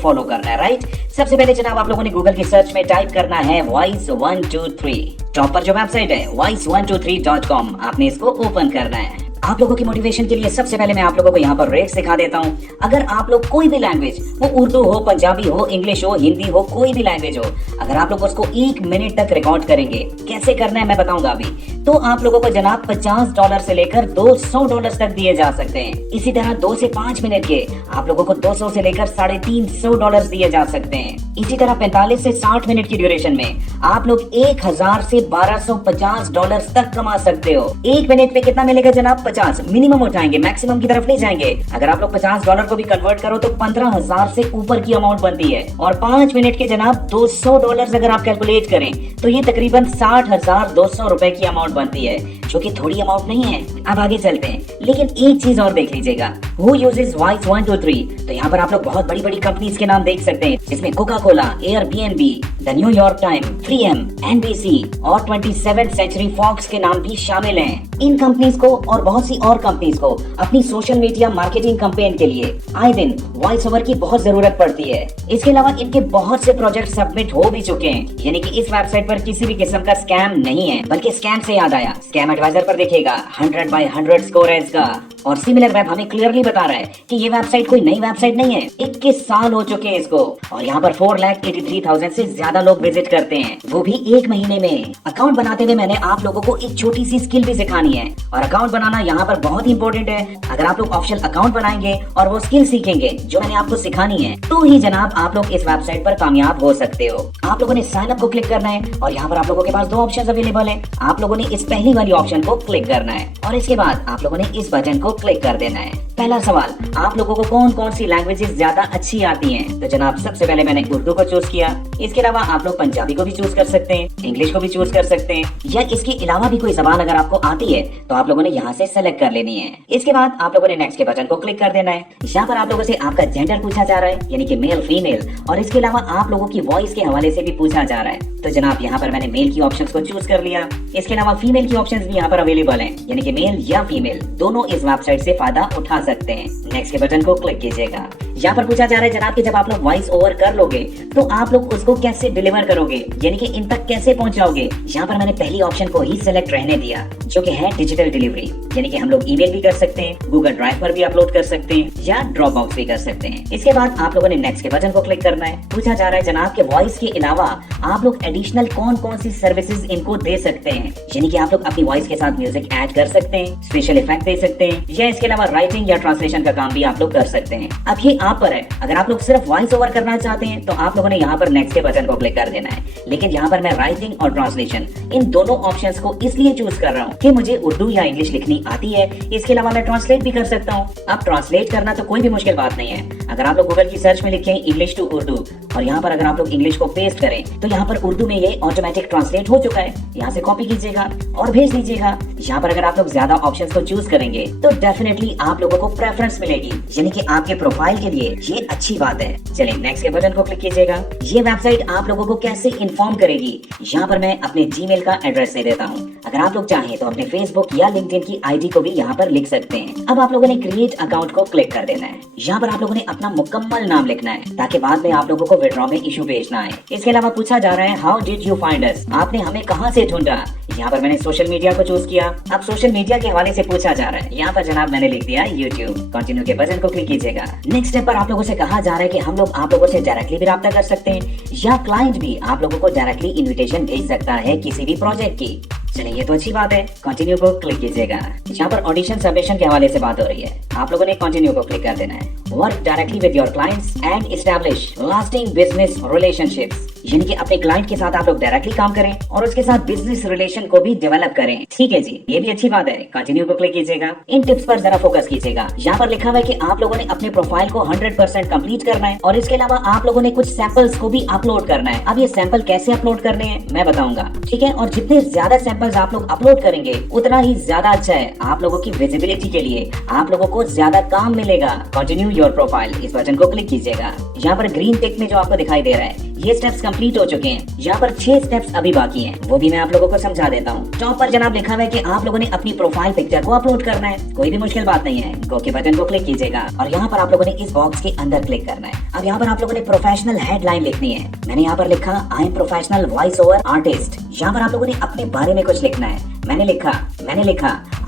Follow करना है, right. सबसे पहले जनाब आप लोगों ने गूगल की सर्च में टाइप करना है voice123। टॉप पर जो वेबसाइट है voice123.com, आपने इसको ओपन करना है। आप लोगों की मोटिवेशन के लिए सबसे पहले मैं आप लोगों को यहाँ पर रेट सिखा देता हूँ। अगर आप लोग कोई भी लैंग्वेज, वो उर्दू हो, पंजाबी हो, इंग्लिश हो, हिंदी हो, कोई भी लैंग्वेज हो, अगर आप लोग उसको 1 मिनट तक रिकॉर्ड करेंगे, कैसे करना है मैं बताऊंगा अभी, तो आप लोगों को जनाब $50 से लेकर $200 तक दिए जा सकते हैं। इसी तरह 2 से 5 मिनट के आप लोगों को 200 से लेकर $350 दिए जा सकते हैं। इसी तरह 45 से 60 मिनट की ड्यूरेशन में आप लोग 1000 से $1250 तक कमा सकते हो। 1 मिनट में कितना मिलेगा जनाब? 50 मिनिमम उठाएंगे, मैक्सिमम की तरफ नहीं जाएंगे। अगर आप लोग $50 को भी कन्वर्ट करो तो 15,000 से ऊपर की अमाउंट बनती है। और 5 मिनट के जनाब $200 अगर आप कैलकुलेट करें तो ये तकरीबन 60,200 रुपए की अमाउंट बनती है, जो कि थोड़ी अमाउंट नहीं है। अब आगे चलते हैं, लेकिन एक चीज और देख लीजिएगा, Who uses voice123? तो यहाँ पर आप लोग बहुत बड़ी बड़ी कंपनीज के नाम देख सकते हैं, जिसमें Coca Cola, Airbnb, the New York time, 3M, NBC और 27th सेंचुरी फॉक्स के नाम भी शामिल हैं। इन कंपनीज को और बहुत सी और कंपनीज को अपनी सोशल मीडिया मार्केटिंग कैंपेन के लिए आए दिन वॉइस ओवर की बहुत जरूरत पड़ती है। इसके अलावा इनके बहुत से प्रोजेक्ट सबमिट हो भी चुके हैं, यानी कि इस वेबसाइट पर किसी भी किस्म का स्कैम नहीं है। बल्कि स्कैम से याद आया, स्कैम एडवाइजर पर देखिएगा 100 by 100 स्कोर है इसका। और सिमिलर वेब हमें क्लियरली बता रहा है कि ये वेबसाइट कोई नई वेबसाइट नहीं है, 21 साल हो चुके हैं इसको, और यहाँ पर 4,83,000 से ज्यादा लोग विजिट करते हैं, वो भी 1 महीने में। अकाउंट बनाते हुए मैंने आप लोगों को एक छोटी सी स्किल भी सिखानी है, और अकाउंट बनाना यहाँ पर बहुत ही इंपॉर्टेंट है। अगर आप लोग ऑफिशियल अकाउंट बनाएंगे और वो स्किल सीखेंगे जो मैंने आपको सिखानी है, तो ही जनाब आप लोग इस वेबसाइट पर कामयाब हो सकते हो। आप लोगों ने साइन अप को क्लिक करना है, और यहाँ पर आप लोगों के पास 2 ऑप्शन अवेलेबल है। आप लोगों ने इस पहली वाली ऑप्शन को क्लिक करना है, और इसके बाद आप लोगों ने इस बटन को क्लिक कर देना है। पहला सवाल, आप लोगों को कौन कौन सी लैंग्वेजेस ज्यादा अच्छी आती हैं? तो जनाब सबसे पहले मैंने उर्दू को चूज किया। इसके अलावा आप लोग पंजाबी को भी चूज कर सकते हैं, इंग्लिश को भी चूज कर सकते हैं, या इसके अलावा भी कोई जबान अगर आपको आती है तो आप लोगों ने यहाँ से सेलेक्ट कर लेनी है। इसके बाद आप लोगों ने नेक्स्ट के बटन को क्लिक कर देना है। यहाँ पर आप लोगों से आपका जेंडर पूछा जा रहा है, यानी कि मेल फीमेल, और इसके अलावा आप लोगों की वॉइस के हवाले से भी पूछा जा रहा है। तो जनाब यहाँ पर मैंने मेल की ऑप्शंस को चूज कर लिया। इसके अलावा फीमेल की ऑप्शंस भी यहाँ पर अवेलेबल हैं, यानी कि मेल या फीमेल दोनों इस वेबसाइट से फायदा उठा सकते हैं। नेक्स्ट के बटन को क्लिक कीजिएगा। यहाँ पर पूछा जा रहा है जनाब कि जब आप लोग वॉइस ओवर कर लोगे तो आप लोग उसको कैसे डिलीवर करोगे, यानी कि इन तक कैसे पहुंचाओगे। यहाँ पर मैंने पहली ऑप्शन को ही सिलेक्ट रहने दिया, जो कि है डिजिटल डिलीवरी, यानी कि हम लोग ईमेल भी कर सकते हैं, गूगल ड्राइव पर भी अपलोड कर सकते हैं, या ड्रॉप बॉक्स भी कर सकते हैं। इसके बाद आप लोगों ने नेक्स्ट के बटन को क्लिक करना है। पूछा जा रहा है जनाब के वॉइस के अलावा आप लोग एडिशनल कौन कौन सी सर्विसेज इनको दे सकते हैं, यानी कि आप लोग अपनी वॉइस के साथ म्यूजिक ऐड कर सकते हैं, स्पेशल इफेक्ट दे सकते हैं, या इसके अलावा राइटिंग या ट्रांसलेशन का काम भी आप लोग कर सकते हैं। अब ये आप पर है, अगर आप लोग सिर्फ वॉइस ओवर करना चाहते हैं तो आप लोगों ने यहाँ पर नेक्स्ट के बटन को क्लिक कर देना है। लेकिन यहाँ पर मैं राइटिंग और ट्रांसलेशन इन दोनों ऑप्शंस को इसलिए चूज कर रहा हूँ कि मुझे उर्दू या इंग्लिश लिखनी आती है, इसके अलावा मैं ट्रांसलेट भी कर सकता हूँ। अब ट्रांसलेट करना तो कोई भी मुश्किल बात नहीं है। अगर आप लोग गूगल की सर्च में लिखें इंग्लिश टू उर्दू, और यहाँ पर अगर आप लोग इंग्लिश को पेस्ट करें तो यहाँ पर उर्दू में ये ऑटोमेटिक ट्रांसलेट हो चुका है। यहाँ से कॉपी कीजिएगा और भेज दीजिएगा। यहाँ पर अगर आप लोग ज्यादा ऑप्शंस को चूज करेंगे तो डेफिनेटली आप लोगों को प्रेफरेंस मिलेगी, यानी कि आपके प्रोफाइल के लिए ये अच्छी बात है। चलिए नेक्स्ट के बटन को क्लिक कीजिएगा। ये वेबसाइट आप लोगों को कैसे इन्फॉर्म करेगी, यहाँ पर मैं अपने जीमेल का एड्रेस दे देता हूँ। अगर आप लोग चाहें तो अपने फेसबुक या लिंक्डइन की आईडी को भी यहाँ पर लिख सकते हैं। अब आप लोगों ने क्रिएट अकाउंट को क्लिक कर देना है। यहाँ पर आप लोगों ने अपना मुकम्मल नाम लिखना है, ताकि बाद में आप लोगों को विड्रॉ में इशू भेजना है। इसके अलावा पूछा जा रहा है how did you find us, आपने हमें कहाँ से ढूंढा। यहाँ पर मैंने सोशल मीडिया को चूज किया। अब सोशल मीडिया के हवाले से पूछा जा रहा है, यहाँ पर जनाब मैंने लिख दिया यूट्यूब। कंटिन्यू के बटन को क्लिक कीजिएगा। नेक्स्ट स्टेप पर आप लोगों से कहा जा रहा है कि हम लोग आप लोगों से डायरेक्टली भी रब्ता कर सकते हैं, या क्लाइंट भी आप लोगों को डायरेक्टली इन्विटेशन भेज सकता है किसी भी प्रोजेक्ट की। चलिए ये तो अच्छी बात है, कंटिन्यू को क्लिक कीजिएगा। यहाँ पर ऑडिशन सबमिशन के हवाले से बात हो रही है, आप लोगों ने कंटिन्यू को क्लिक कर देना है। Work directly with your clients and establish lasting business relationships, यानी कि अपने क्लाइंट के साथ आप लोग डायरेक्टली काम करें और उसके साथ बिजनेस रिलेशन को भी डेवलप करें। ठीक है जी, ये भी अच्छी बात है, कंटिन्यू को क्लिक कीजिएगा। इन टिप्स पर जरा फोकस कीजिएगा। यहाँ पर लिखा हुआ है कि आप लोगों ने अपने प्रोफाइल को 100% कंप्लीट करना है, और इसके अलावा आप लोगों ने कुछ सैंपल्स को भी अपलोड करना है। अब ये सैंपल कैसे अपलोड करने हैं मैं बताऊंगा, ठीक है। और जितने ज्यादा सैंपल्स आप लोग अपलोड करेंगे उतना ही ज्यादा अच्छा है, आप लोगों की विजिबिलिटी के लिए आप लोगों को ज्यादा काम मिलेगा। कंटिन्यू योर प्रोफाइल, इस बटन को क्लिक कीजिएगा। यहाँ पर ग्रीन टिक में जो आपको दिखाई दे रहा है ये स्टेप्स कंप्लीट हो चुके हैं। यहाँ पर 6 स्टेप्स अभी बाकी हैं, वो भी मैं आप लोगों को समझा देता हूँ। टॉप पर जनाब लिखा हुआ है कि आप लोगों ने अपनी प्रोफाइल पिक्चर को अपलोड करना है। कोई भी मुश्किल बात नहीं है, गो के बटन को क्लिक कीजिएगा और यहाँ पर आप लोगों ने इस बॉक्स के अंदर क्लिक करना है। अब यहाँ पर आप लोगों ने प्रोफेशनल हेडलाइन लिखनी है। मैंने यहाँ पर लिखा I am professional voice over artist. यहाँ पर आप लोगों ने अपने बारे में कुछ लिखना है। मैंने लिखा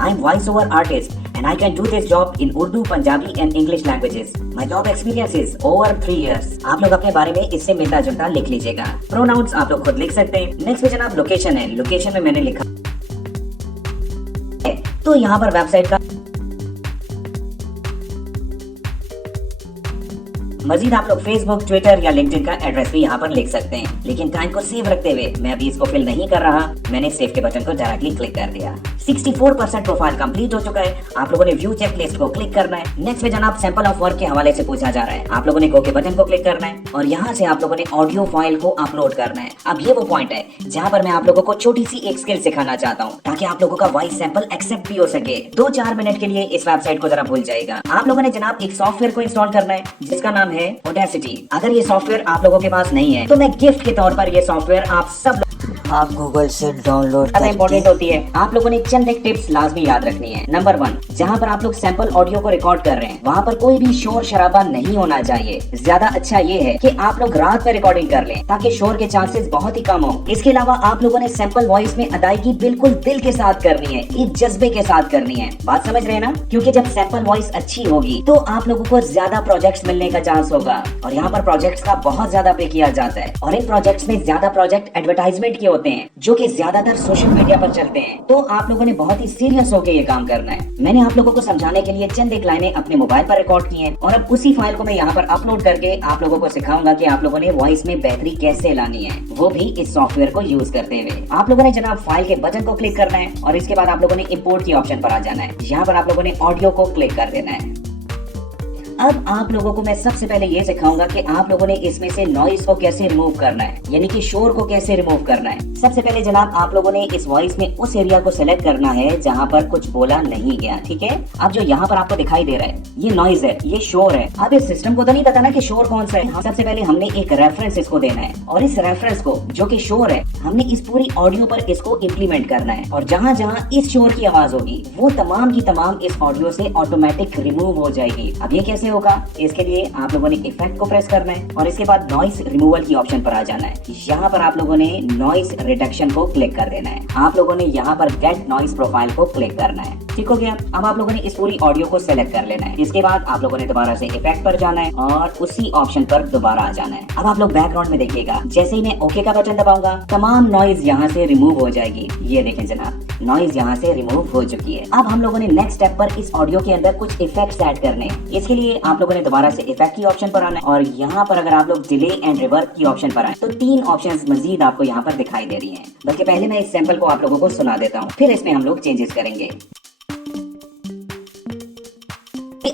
I am voice over artist and I can do this job in Urdu, Punjabi and English languages. My job experience is over 3 years. आप लोग अपने बारे में इससे मिलता जुलता लिख लीजिएगा। प्रोनाउंस आप लोग खुद लिख सकते हैं। नेक्स्ट पे जनाब लोकेशन है। लोकेशन में मैंने लिखा है तो यहाँ पर वेबसाइट का मजीद आप लोग फेसबुक, ट्विटर या लिंक्डइन का एड्रेस भी यहाँ पर लिख सकते हैं, लेकिन टाइम को सेव रखते हुए मैं अभी इसको फिल नहीं कर रहा। मैंने सेव के बटन को डायरेक्टली क्लिक कर दिया। 64% प्रोफाइल कंप्लीट हो चुका है। आप लोगों ने व्यू चेक लिस्ट को क्लिक करना है। नेक्स्ट पे जनाब सैंपल ऑफ वर्क के हवाले से पूछा जा रहा है। आप लोगों ने गो के बटन को क्लिक करना है और यहाँ से आप लोगों ने ऑडियो फाइल को अपलोड करना है। अब ये वो पॉइंट है जहाँ पर मैं आप लोगों को छोटी सी एक स्किल सिखाना चाहता हूँ ताकि आप लोगों का वॉइस सैंपल एक्सेप्ट भी हो सके। 2-4 मिनट के लिए इस वेबसाइट को जरा भूल जाएगा। आप लोगों ने जनाब एक सॉफ्टवेयर को इंस्टॉल करना है जिसका नाम है ऑडेसिटी। अगर ये सॉफ्टवेयर आप लोगों के पास नहीं है तो मैं गिफ्ट के तौर पर ये सॉफ्टवेयर आप गूगल से डाउनलोड करके इम्पोर्टेंट होती है। आप लोगों ने चंद एक टिप्स लाजमी याद रखनी है। नंबर 1, जहाँ पर आप लोग सैंपल ऑडियो को रिकॉर्ड कर रहे हैं वहाँ पर कोई भी शोर शराबा नहीं होना चाहिए। ज्यादा अच्छा ये है कि आप लोग रात में रिकॉर्डिंग कर लें ताकि शोर के चांसेस बहुत ही कम हो। इसके अलावा आप लोगों ने सैंपल वॉइस में अदायगी बिल्कुल दिल के साथ करनी है, एक जज्बे के साथ करनी है। बात समझ रहे हैं ना? क्योंकि जब सैंपल वॉइस अच्छी होगी तो आप लोगों को ज्यादा प्रोजेक्ट्स मिलने का चांस होगा और यहाँ पर प्रोजेक्ट्स का बहुत ज्यादा पे किया जाता है और इन प्रोजेक्ट्स में ज्यादा प्रोजेक्ट एडवर्टाइजमेंट के होते हैं जो कि ज्यादातर सोशल मीडिया पर चलते हैं। तो आप लोगों ने बहुत ही सीरियस होकर ये काम करना है। मैंने आप लोगों को समझाने के लिए चंद एक लाइनें अपने मोबाइल पर रिकॉर्ड की हैं और अब उसी फाइल को मैं यहाँ पर अपलोड करके आप लोगों को सिखाऊंगा कि आप लोगों ने वॉइस में बेहतरी कैसे लानी है, वो भी इस सॉफ्टवेयर को यूज करते हुए। आप लोगों ने जनाब फाइल के बटन को क्लिक करना है और इसके बाद आप लोगों ने इंपोर्ट के ऑप्शन पर आ जाना है। यहाँ पर आप लोगों ने ऑडियो को क्लिक कर देना है। अब आप लोगों को मैं सबसे पहले ये सिखाऊंगा कि आप लोगों ने इसमें से नॉइस को कैसे रिमूव करना है, यानी कि शोर को कैसे रिमूव करना है। सबसे पहले जनाब आप लोगों ने इस वॉइस में उस एरिया को सिलेक्ट करना है जहाँ पर कुछ बोला नहीं गया, ठीक है। अब जो यहाँ पर आपको दिखाई दे रहा है ये नॉइज है, ये शोर है। अब इस सिस्टम को तो नहीं पता ना कि शोर कौन सा है। सबसे पहले हमने एक रेफरेंस इसको देना है और इस रेफरेंस को जो कि शोर है हमने इस पूरी ऑडियो पर इसको इम्प्लीमेंट करना है और जहाँ जहाँ इस शोर की आवाज होगी वो तमाम की तमाम इस ऑडियो से ऑटोमेटिक रिमूव हो जाएगी। अब ये कैसे होगा? इसके लिए आप लोगों ने इफेक्ट को प्रेस करना है और इसके बाद नॉइस रिमूवल की ऑप्शन पर आ जाना है। यहाँ पर आप लोगों ने नॉइस रिडक्शन को क्लिक कर देना है। आप लोगों ने यहाँ पर गेट नॉइस प्रोफाइल को क्लिक करना है। ठीक हो गया? अब आप लोगों ने इस पूरी ऑडियो को सेलेक्ट कर लेना है। इसके बाद आप लोगों ने दोबारा से इफेक्ट पर जाना है और उसी ऑप्शन पर दोबारा आ जाना है। अब आप लोग बैकग्राउंड में देखिएगा, जैसे ही मैं ओके का बटन दबाऊंगा तमाम नॉइज यहाँ से रिमूव हो जाएगी। ये देखें जनाब, नॉइज यहाँ से रिमूव हो चुकी है। अब हम लोगों ने नेक्स्ट स्टेप पर इस ऑडियो के अंदर कुछ इफेक्ट्स ऐड करने हैं। इसके लिए आप लोगों ने दोबारा से इफेक्ट की ऑप्शन पर आना है और यहाँ पर अगर आप लोग डिले एंड रिवर्ब की ऑप्शन पर आए तो 3 ऑप्शंस मजीद आपको यहाँ पर दिखाई दे रही हैं। बल्कि पहले मैं इस सैंपल को आप लोगों को सुना देता हूँ, फिर इसमें हम लोग चेंजेस करेंगे।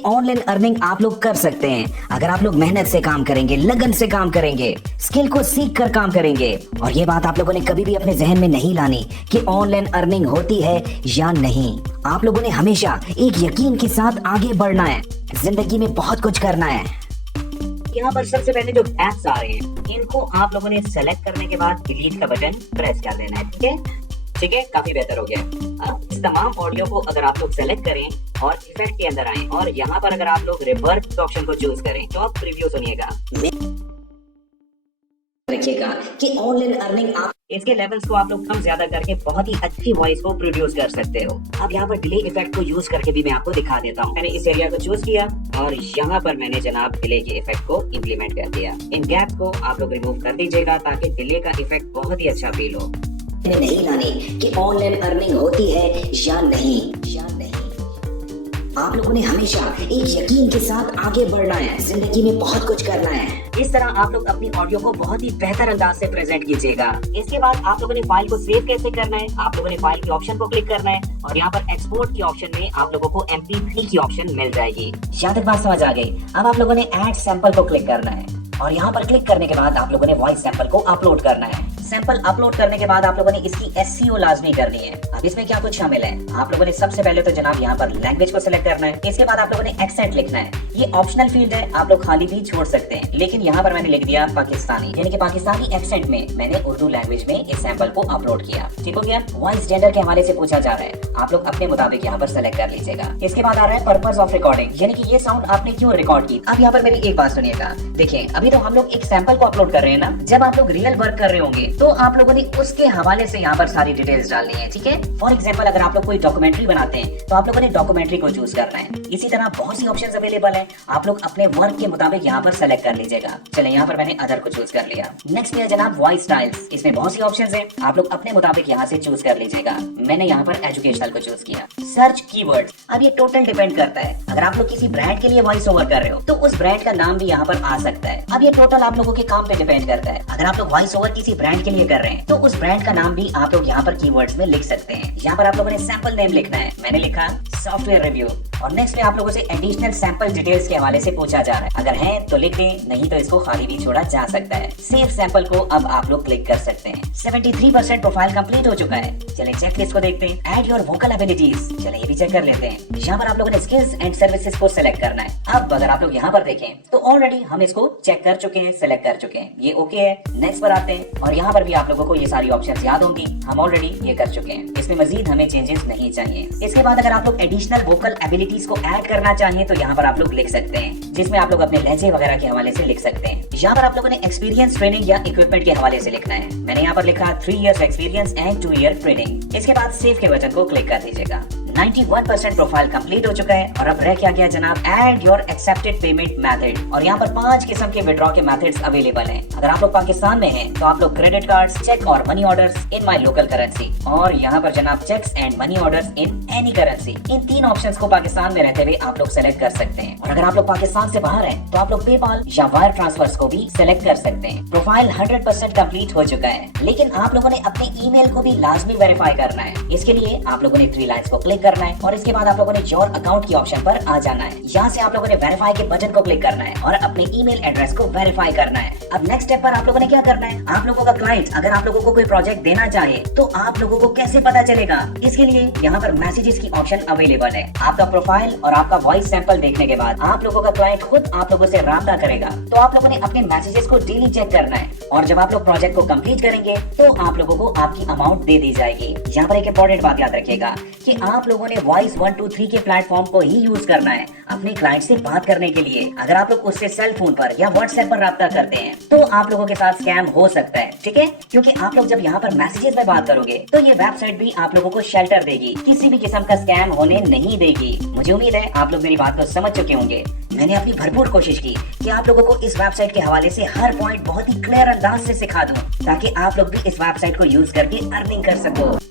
ऑनलाइन अर्निंग आप लोग कर सकते हैं अगर आप लोग मेहनत से काम करेंगे, लगन से काम करेंगे, स्किल को सीख कर काम करेंगे। और ये बात आप लोगों ने कभी भी अपने जहन में नहीं लानी कि ऑनलाइन अर्निंग होती है या नहीं। आप लोगों ने हमेशा एक यकीन के साथ आगे बढ़ना है, जिंदगी में बहुत कुछ करना है। यहाँ पर सबसे पहले जो एप्स आ रहे हैं इनको आप लोगों ने सेलेक्ट करने के बाद डिलीट का बटन प्रेस कर देना है। ठीक है, ठीक है, काफी बेहतर हो गया। अब इस तमाम ऑडियो को अगर आप लोग सेलेक्ट करें और इफेक्ट के अंदर आए और यहाँ पर अगर आप लोग रिवर्ब ऑप्शन को चूज करें तो आप प्रीव्यू सुनिएगा, रखिएगा कि ऑनलाइन अर्निंग आप इसके लेवल्स को आप लोग कम ज्यादा करके बहुत ही अच्छी वॉइस को प्रोड्यूस कर सकते हो। अब यहाँ पर डिले इफेक्ट को यूज करके भी मैं आपको दिखा देता हूँ। मैंने इस एरिया को चूज किया और यहाँ पर मैंने जनाब डिले के इफेक्ट को इम्प्लीमेंट कर दिया। इन गैप को आप लोग रिमूव कर दीजिएगा ताकि डिले का इफेक्ट बहुत ही अच्छा फील हो। नहीं लानी कि ऑनलाइन अर्निंग होती है या नहीं। आप लोगों ने हमेशा एक यकीन के साथ आगे बढ़ना है, जिंदगी में बहुत कुछ करना है। इस तरह आप लोग अपनी ऑडियो को बहुत ही बेहतर अंदाज से प्रेजेंट कीजिएगा। इसके बाद आप लोगों ने फाइल को सेव कैसे करना है, आप लोगों ने फाइल के ऑप्शन को क्लिक करना है और यहाँ पर एक्सपोर्ट की ऑप्शन में आप लोगों को MP3 की ऑप्शन मिल जाएगी। यहाँ तक बात समझ आ गई? अब आप लोगों ने ऐड सैंपल को क्लिक करना है और यहाँ पर क्लिक करने के बाद आप लोगों ने वॉइस सैंपल को अपलोड करना है। सैंपल अपलोड करने के बाद आप लोगों ने इसकी SEO लाजमी करनी है। अब इसमें क्या कुछ शामिल है, आप लोगों ने सबसे पहले तो जनाब यहाँ पर लैंग्वेज को सिलेक्ट करना है। इसके बाद आप लोगों ने एक्सेंट लिखना है। ये ऑप्शनल फील्ड है, आप लोग खाली भी छोड़ सकते हैं, लेकिन यहाँ पर मैंने लिख दिया पाकिस्तानी, यानी कि पाकिस्तानी एक्सेंट में मैंने उर्दू लैंग्वेज में इस सैंपल को अपलोड किया। ठीक हो गया। वॉइस जेंडर के हवाले से पूछा जा रहा है, आप लोग अपने मुताबिक यहाँ पर सेलेक्ट कर लीजिएगा। इसके बाद आ रहा है पर्पस ऑफ रिकॉर्डिंग, यानी कि ये साउंड आपने क्यों रिकॉर्ड की। अब यहाँ पर मेरी एक बात सुनिएगा, देखिए अभी तो हम लोग एक सैंपल को अपलोड कर रहे हैं ना, जब आप लोग रियल वर्क कर रहे होंगे तो आप लोगों ने उसके हवाले से यहाँ पर सारी डिटेल्स डालनी है। ठीक है। फॉर एग्जाम्पल अगर आप लोग कोई डॉक्यूमेंट्री बनाते हैं तो आप लोगों ने डॉक्यूमेंट्री को चूज करना है। इसी तरह बहुत सी ऑप्शंस अवेलेबल है, आप लोग अपने वर्क के मुताबिक यहाँ पर सेलेक्ट कर लीजिएगा। चले यहाँ पर मैंने अदर को चूज कर लिया। नेक्स्ट है जनाब वॉइस स्टाइल्स, इसमें बहुत सी ऑप्शंस है, आप लोग अपने मुताबिक यहाँ से चूज कर लीजिएगा। मैंने यहाँ पर एजुकेशनल को चूज किया। सर्च कीवर्ड्स, अब ये टोटल डिपेंड करता है, अगर आप लोग किसी ब्रांड के लिए वॉइस ओवर कर रहे हो तो उस ब्रांड का नाम भी यहाँ पर आ सकता है। अब ये टोटल आप लोगों के काम पे डिपेंड करता है। अगर आप लोग वॉइस ओवर किसी ब्रांड के लिए कर रहे हैं तो उस ब्रांड का नाम भी आप लोग यहाँ पर कीवर्ड्स में लिख सकते हैं। यहाँ पर आप लोगों ने सैंपल नेम लिखना है, मैंने लिखा सॉफ्टवेयर रिव्यू। और नेक्स्ट में आप लोगों से एडिशनल सैंपल डिटेल्स के हवाले से पूछा जा रहा है, अगर है तो लिख दें, नहीं तो इसको खाली भी छोड़ा जा सकता है। सेव सैंपल को अब आप लोग क्लिक कर सकते हैं। 73% प्रोफाइल कंप्लीट हो चुका है। चलिए चेकलिस्ट को देखते हैं। ऐड योर वोकल एबिलिटीज, चलिए ये भी चेक कर लेते हैं। यहाँ पर आप लोगों ने स्किल्स एंड सर्विसेज को सिलेक्ट करना है। अब अगर आप लोग यहाँ पर देखें तो ऑलरेडी हम इसको चेक कर चुके हैं, सिलेक्ट कर चुके हैं, ये ओके है। नेक्स्ट पर आते हैं और यहाँ पर भी आप लोगों को ये सारी ऑप्शंस याद होंगी, हम ऑलरेडी ये कर चुके हैं, इसमें मजीद हमें चेंजेस नहीं चाहिए। इसके बाद अगर आप लोग एडिशनल वोकल एबिलिटीज को ऐड करना चाहिए तो यहाँ पर आप लोग लिख सकते हैं, जिसमें आप लोग अपने लहजे वगैरह के हवाले से लिख सकते हैं। यहाँ पर आप लोगों ने एक्सपीरियंस, ट्रेनिंग या इक्विपमेंट के हवाले से लिखना है। मैंने यहाँ पर लिखा 3 years experience and 2 year training. इसके बाद सेव के बटन को क्लिक कर दीजिएगा। 91% प्रोफाइल कंप्लीट हो चुका है और अब रह क्या गया जनाब, add your accepted payment method. और यहाँ पर 5 किस्म के विड्रॉ के मेथड्स अवेलेबल हैं। अगर आप लोग पाकिस्तान में हैं तो आप लोग क्रेडिट कार्ड्स, चेक और money orders in my local currency, और यहाँ पर जनाब cheques and money orders in any currency, इन 3 ऑप्शंस को पाकिस्तान में रहते हुए आप लोग सेलेक्ट कर सकते हैं। और अगर आप लोग पाकिस्तान से बाहर हैं तो आप लोग पेपाल या वायर ट्रांसफर्स को भी सेलेक्ट कर सकते हैं। प्रोफाइल 100% कंप्लीट हो चुका है, लेकिन आप लोगों ने अपने ईमेल को भी लाजमी वेरीफाई करना है। इसके लिए आप लोगों ने 3 लाइन्स को क्लिक करना है और इसके बाद आप लोगों ने योर अकाउंट की ऑप्शन पर आ जाना है। यहाँ से आप लोगों ने वेरीफाई के बटन को क्लिक करना है और अपने ईमेल एड्रेस को वेरीफाई करना है। अब नेक्स्ट स्टेप पर आप लोगों ने क्या करना है, आप लोगों का क्लाइंट अगर आप लोगों को कोई प्रोजेक्ट देना चाहे तो आप लोगों को कैसे पता चलेगा, इसके लिए यहाँ पर मैसेजेस की ऑप्शन अवेलेबल है। आपका प्रोफाइल और आपका वॉइस सैंपल देखने के बाद आप लोगों का क्लाइंट खुद आप लोगों से राब्ता करेगा, तो आप लोगों ने अपने मैसेजेस को डेली चेक करना है और जब आप लोग प्रोजेक्ट को कंप्लीट करेंगे तो आप लोगों को आपकी अमाउंट दे दी जाएगी। यहाँ पर एक इंपॉर्टेंट बात याद रखिएगा कि आप लोगों ने वॉइस 123 के प्लेटफॉर्म को ही यूज करना है अपने क्लाइंट से बात करने के लिए। अगर आप लोग उससे सेल फोन पर या व्हाट्सएप पर राब्ता करते हैं तो आप लोगों के साथ स्कैम हो सकता है। ठीक है, क्योंकि आप लोग जब यहाँ पर मैसेजेस में बात करोगे तो ये वेबसाइट भी आप लोगों को शेल्टर देगी, किसी भी किस्म का स्कैम होने नहीं देगी। मुझे उम्मीद है आप लोग मेरी बात को समझ चुके होंगे। मैंने अपनी भरपूर कोशिश की कि आप लोगों को इस वेबसाइट के हवाले से हर पॉइंट बहुत ही क्लियर अंदाज से सिखा दूं, ताकि आप लोग भी इस वेबसाइट को यूज करके अर्निंग कर सको।